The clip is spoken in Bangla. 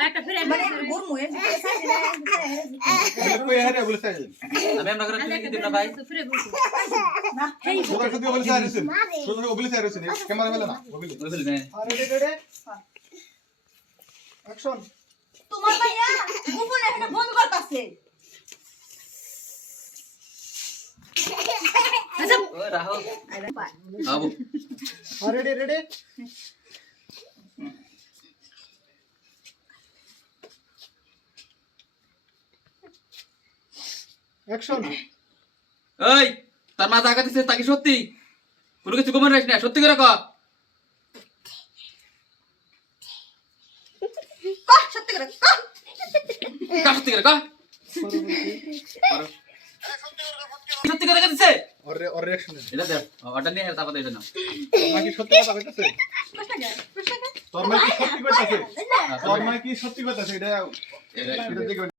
একটা ফিরে মানে গোর মুয়ে কই হারে বলে চাই আমি আমরা করে দিই না ভাই ফিরে বলছি না এই তোরা শুধু বলে চাই আছেন শুধু বলে চাই আছেন ক্যামেরা বলে না বলে বলে নে রেডি অ্যাকশন তোমার ভাইয়া গোপনে একটা বন্ধ করতেছে আচ্ছা ও রাহো আবু রেডি অ্যাকশন এই তার মা জায়গা দিছে তা কি সত্যি পুরো কিছু গোমন রাখিস না সত্যি করে কর সত্যি করে সত্যি করে কর সত্যি করে দিছে ওর রিঅ্যাকশন এটা দে অর্ডার নিয়ে তারপর এটা না মা কি সত্যি কথা কইতাছে তোর মা কি সত্যি কইতাছে তোর মা কি সত্যি কইতাছে এটা দেখবেন